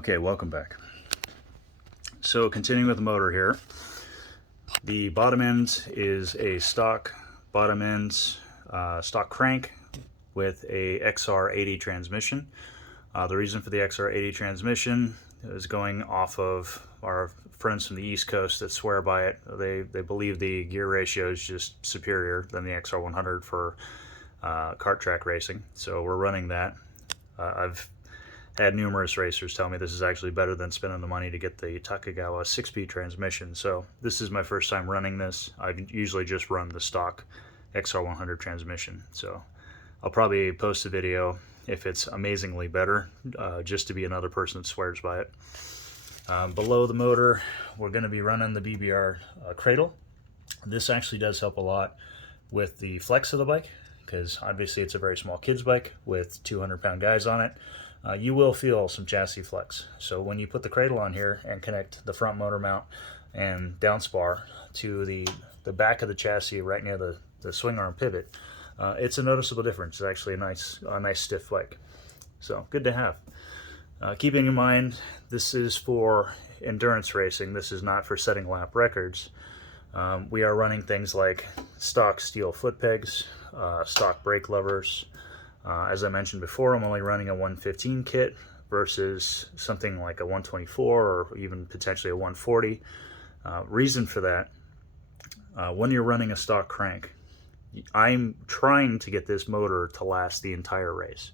Okay, welcome back. So continuing with the motor here, the bottom end is a stock bottom end stock crank with a XR100 transmission. The reason for the XR100 transmission is going off of our friends from the East Coast that swear by it. They believe the gear ratio is just superior than the XR100 for kart track racing. So we're running that. I've had numerous racers tell me this is actually better than spending the money to get the Takagawa 6-speed transmission. So this is my first time running this. I've usually just run the stock XR100 transmission. So I'll probably post a video if it's amazingly better, just to be another person that swears by it. Below the motor, we're going to be running the Bbr Cradle. This actually does help a lot with the flex of the bike, because obviously it's a very small kid's bike with 200-pound guys on it. You will feel some chassis flex. So when you put the cradle on here and connect the front motor mount and down spar to the back of the chassis right near the swing arm pivot, it's a noticeable difference. It's actually a nice stiff bike. So good to have. Keeping in mind, this is for endurance racing. This is not for setting lap records. We are running things like stock steel foot pegs, stock brake levers. As I mentioned before, I'm only running a 115 kit versus something like a 124 or even potentially a 140. Reason for that, when you're running a stock crank, I'm trying to get this motor to last the entire race.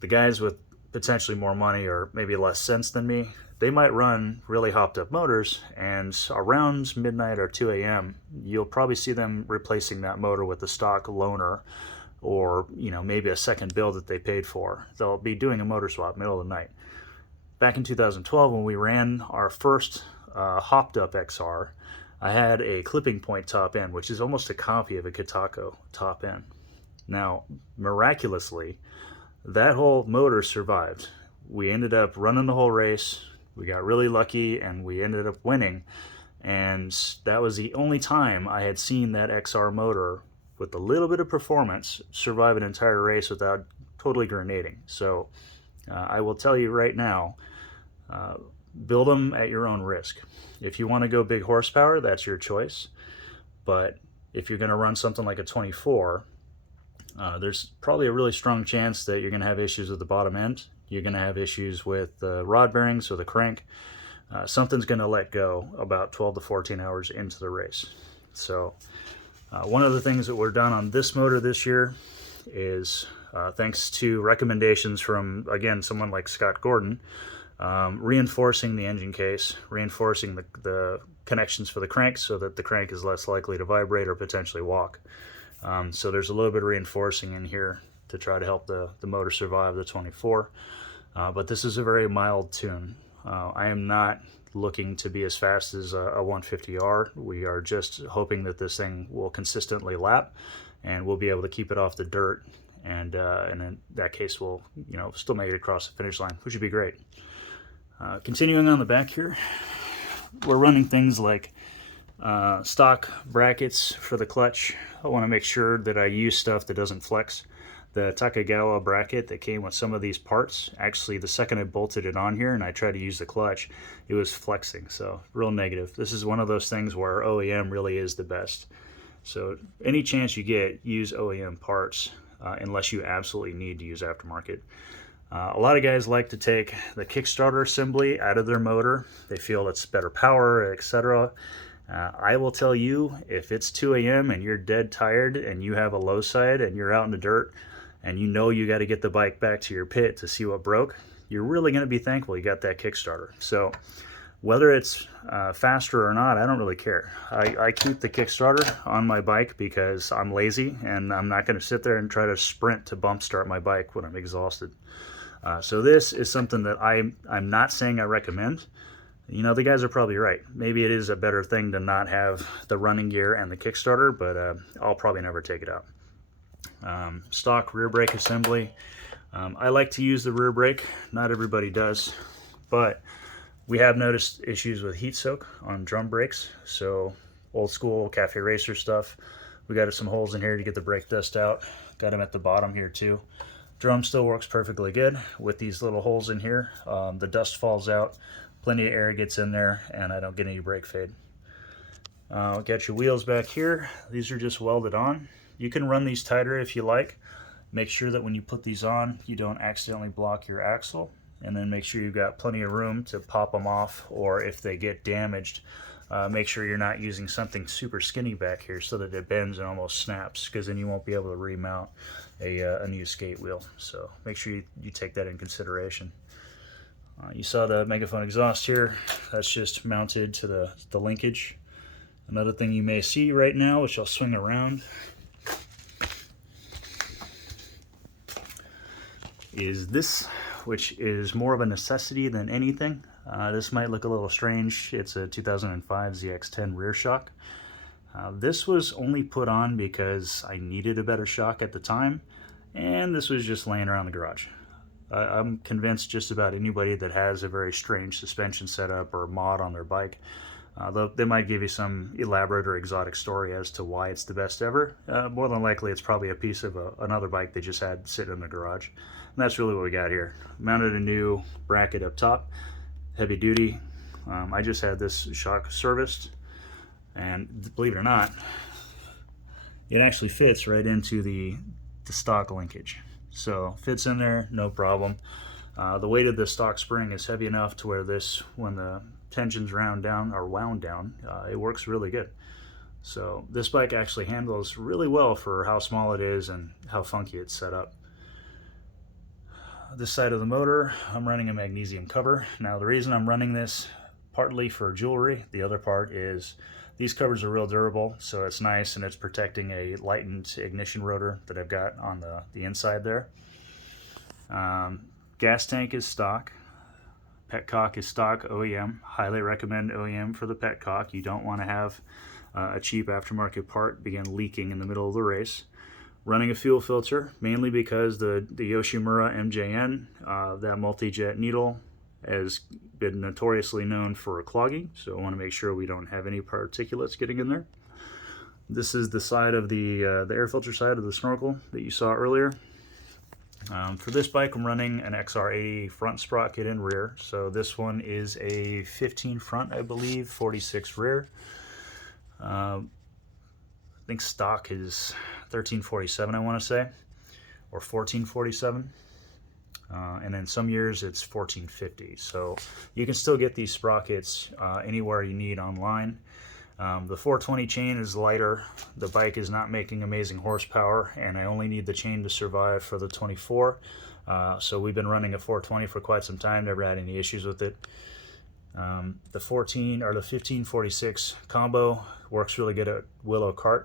The guys with potentially more money or maybe less sense than me, they might run really hopped up motors, and around midnight or 2 a.m. you'll probably see them replacing that motor with a stock loaner, or maybe a second build that they paid for. They'll be doing a motor swap middle of the night. Back in 2012, when we ran our first hopped up XR, I had a clipping point top end, which is almost a copy of a Kitako top end. Now, miraculously, that whole motor survived. We ended up running the whole race. We got really lucky and we ended up winning. And that was the only time I had seen that XR motor with a little bit of performance survive an entire race without totally grenading. So I will tell you right now, build them at your own risk. If you want to go big horsepower, that's your choice. But if you're going to run something like a 24, there's probably a really strong chance that you're going to have issues with the bottom end. You're going to have issues with the rod bearings or the crank. Something's going to let go about 12 to 14 hours into the race. So one of the things that were done on this motor this year is, thanks to recommendations from, again, someone like Scott Gordon, reinforcing the engine case, reinforcing the connections for the crank so that the crank is less likely to vibrate or potentially walk. So there's a little bit of reinforcing in here to try to help the motor survive the 24. But this is a very mild tune. I am not looking to be as fast as a 150R. We are just hoping that this thing will consistently lap and we'll be able to keep it off the dirt, and in that case we'll still make it across the finish line, which would be great. Continuing on the back here, we're running things like stock brackets for the clutch. I want to make sure that I use stuff that doesn't flex. The Takagawa bracket that came with some of these parts, actually the second I bolted it on here and I tried to use the clutch, it was flexing, so real negative. This is one of those things where OEM really is the best. So any chance you get, use OEM parts unless you absolutely need to use aftermarket. A lot of guys like to take the Kickstarter assembly out of their motor. They feel it's better power, etc. I will tell you, if it's 2 a.m. and you're dead tired and you have a low side and you're out in the dirt and you got to get the bike back to your pit to see what broke, you're really going to be thankful you got that Kickstarter. So whether it's faster or not, I don't really care. I keep the Kickstarter on my bike because I'm lazy and I'm not going to sit there and try to sprint to bump start my bike when I'm exhausted. So this is something that I'm not saying I recommend. The guys are probably right. Maybe it is a better thing to not have the running gear and the Kickstarter, but I'll probably never take it out. Stock rear brake assembly. I like to use the rear brake. Not everybody does, but we have noticed issues with heat soak on drum brakes. So old school cafe racer stuff. We got some holes in here to get the brake dust out. Got them at the bottom here too. Drum still works perfectly good with these little holes in here. The dust falls out, plenty of air gets in there, and I don't get any brake fade. Got your wheels back here. These are just welded on. You can run these tighter if you like. Make sure that when you put these on, you don't accidentally block your axle, and then make sure you've got plenty of room to pop them off, or if they get damaged, make sure you're not using something super skinny back here so that it bends and almost snaps, because then you won't be able to remount a new skate wheel. So make sure you take that in consideration. You saw the megaphone exhaust here. That's just mounted to the linkage. Another thing you may see right now, which I'll swing around, is this, which is more of a necessity than anything. This might look a little strange. It's a 2005 ZX10 rear shock. This was only put on because I needed a better shock at the time, and this was just laying around the garage. I'm convinced just about anybody that has a very strange suspension setup or mod on their bike, they might give you some elaborate or exotic story as to why it's the best ever. More than likely it's probably a piece of another bike they just had sitting in the garage. And that's really what we got here. Mounted a new bracket up top, heavy duty. I just had this shock serviced, and believe it or not, it actually fits right into the stock linkage. So fits in there, no problem. The weight of the stock spring is heavy enough to where this, when the tension's wound down, it works really good. So this bike actually handles really well for how small it is and how funky it's set up. This side of the motor, I'm running a magnesium cover. Now the reason I'm running this, partly for jewelry, the other part is these covers are real durable, so it's nice, and it's protecting a lightened ignition rotor that I've got on the inside there. Gas tank is stock. Petcock is stock OEM. Highly recommend OEM for the petcock. You don't want to have a cheap aftermarket part begin leaking in the middle of the race. Running a fuel filter, mainly because the Yoshimura MJN, that multi-jet needle, has been notoriously known for clogging, so I want to make sure we don't have any particulates getting in there. This is the side of the air filter side of the snorkel that you saw earlier. For this bike, I'm running an XR100 front sprocket and rear. So this one is a 15 front, I believe, 46 rear. I think stock is 1347, I want to say, or 1447. And then some years it's 1450. So you can still get these sprockets anywhere you need online. The 420 chain is lighter. The bike is not making amazing horsepower, and I only need the chain to survive for the 24. So we've been running a 420 for quite some time, never had any issues with it. The 1546 combo works really good at Willow Kart.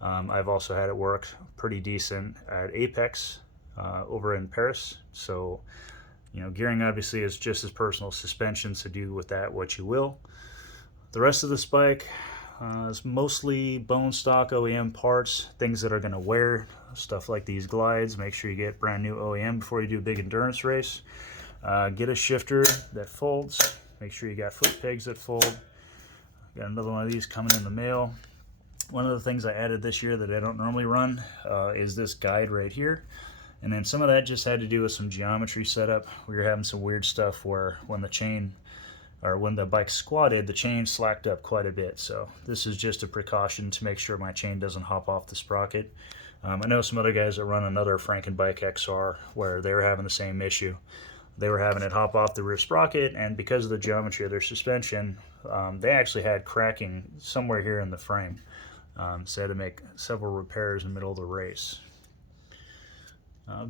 I've also had it work pretty decent at Apex over in Paris. So, gearing obviously is just as personal. Suspension, so do with that what you will. The rest of this bike is mostly bone stock OEM parts, things that are going to wear, stuff like these glides. Make sure you get brand new OEM before you do a big endurance race. Get a shifter that folds. Make sure you got foot pegs that fold. Got another one of these coming in the mail. One of the things I added this year that I don't normally run is this guide right here. And then some of that just had to do with some geometry setup. We were having some weird stuff where when the bike squatted, the chain slacked up quite a bit. So this is just a precaution to make sure my chain doesn't hop off the sprocket. I know some other guys that run another Frankenbike XR where they were having the same issue. They were having it hop off the rear sprocket, and because of the geometry of their suspension, they actually had cracking somewhere here in the frame. So I had to make several repairs in the middle of the race.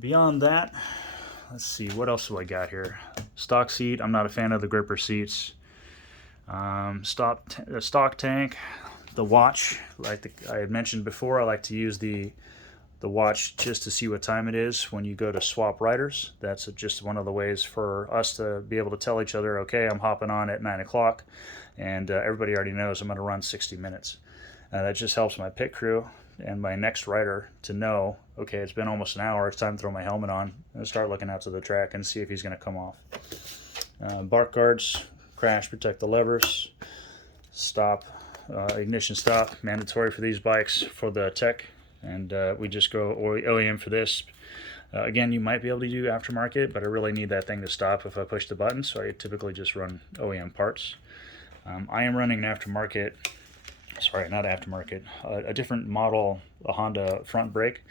Beyond that, let's see, what else do I got here? Stock seat, I'm not a fan of the gripper seats. Stock tank, the watch, like I had mentioned before, I like to use the watch just to see what time it is when you go to swap riders. That's just one of the ways for us to be able to tell each other, okay, I'm hopping on at 9 o'clock, and everybody already knows I'm going to run 60 minutes. That just helps my pit crew and my next rider to know, okay, it's been almost an hour, it's time to throw my helmet on and start looking out to the track and see if he's going to come off. Bark guards, crash, protect the levers, stop, ignition stop, mandatory for these bikes for the tech, and we just go OEM for this. Again, you might be able to do aftermarket, but I really need that thing to stop if I push the button, so I typically just run OEM parts. I am running an aftermarket, sorry, not aftermarket, a different model, a Honda front brake,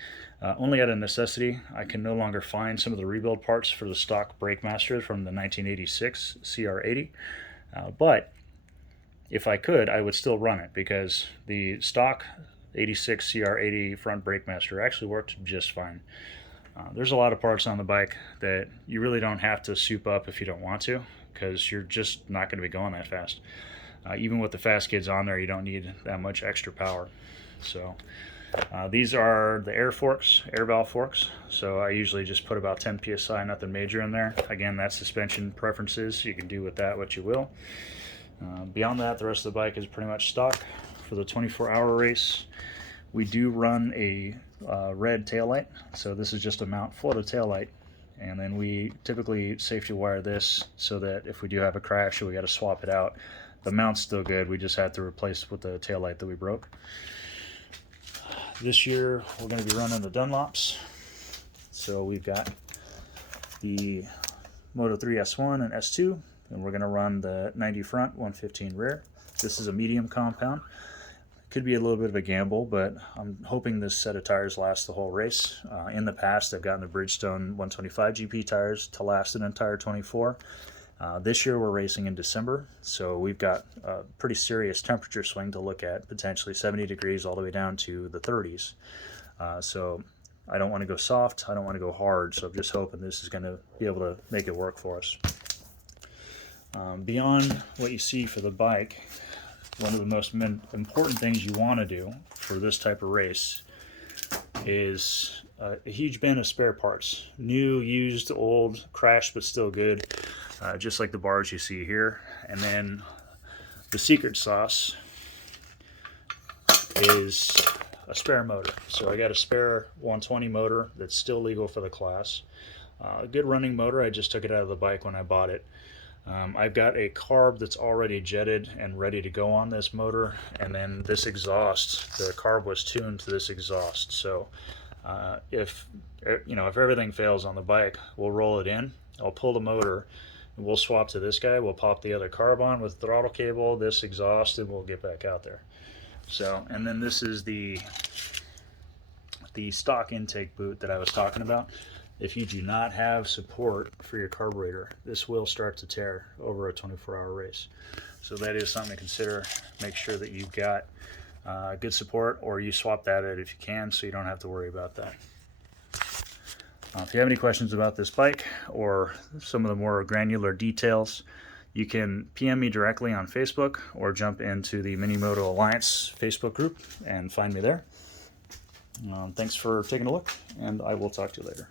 only out of necessity. I can no longer find some of the rebuild parts for the stock brake masters from the 1986 CR80, but if I could, I would still run it because the stock 86 CR80 front brake master actually worked just fine. There's a lot of parts on the bike that you really don't have to soup up if you don't want to, because you're just not going to be going that fast. Even with the fast kids on there, you don't need that much extra power. So these are the air valve forks. So I usually just put about 10 psi, nothing major in there. Again, that's suspension preferences. You can do with that what you will. Beyond that, the rest of the bike is pretty much stock. For the 24-hour race, we do run a red taillight. So this is just a mount floated taillight, and then we typically safety wire this so that if we do have a crash or we got to swap it out, the mount's still good. We just had to replace it with the taillight that we broke. This year we're going to be running the Dunlops. So we've got the Moto 3 S1 and S2, and we're going to run the 90 front, 115 rear. This is a medium compound. Could be a little bit of a gamble, but I'm hoping this set of tires lasts the whole race. In the past, I've gotten the Bridgestone 125 GP tires to last an entire 24. This year we're racing in December, so we've got a pretty serious temperature swing to look at, potentially 70 degrees all the way down to the 30s. So I don't want to go soft, I don't want to go hard, so I'm just hoping this is going to be able to make it work for us. Beyond what you see for the bike, one of the most important things you want to do for this type of race is a huge bin of spare parts. New, used, old, crashed but still good, just like the bars you see here. And then the secret sauce is a spare motor. So I got a spare 120 motor that's still legal for the class. A good running motor. I just took it out of the bike when I bought it. I've got a carb that's already jetted and ready to go on this motor, and then this exhaust, the carb was tuned to this exhaust. So if everything fails on the bike, we'll roll it in, I'll pull the motor, and we'll swap to this guy, we'll pop the other carb on with throttle cable, this exhaust, and we'll get back out there. So, and then this is the stock intake boot that I was talking about. If you do not have support for your carburetor, this will start to tear over a 24-hour race. So that is something to consider. Make sure that you've got good support, or you swap that out if you can, so you don't have to worry about that. If you have any questions about this bike or some of the more granular details, you can PM me directly on Facebook or jump into the Mini Moto Alliance Facebook group and find me there. Thanks for taking a look, and I will talk to you later.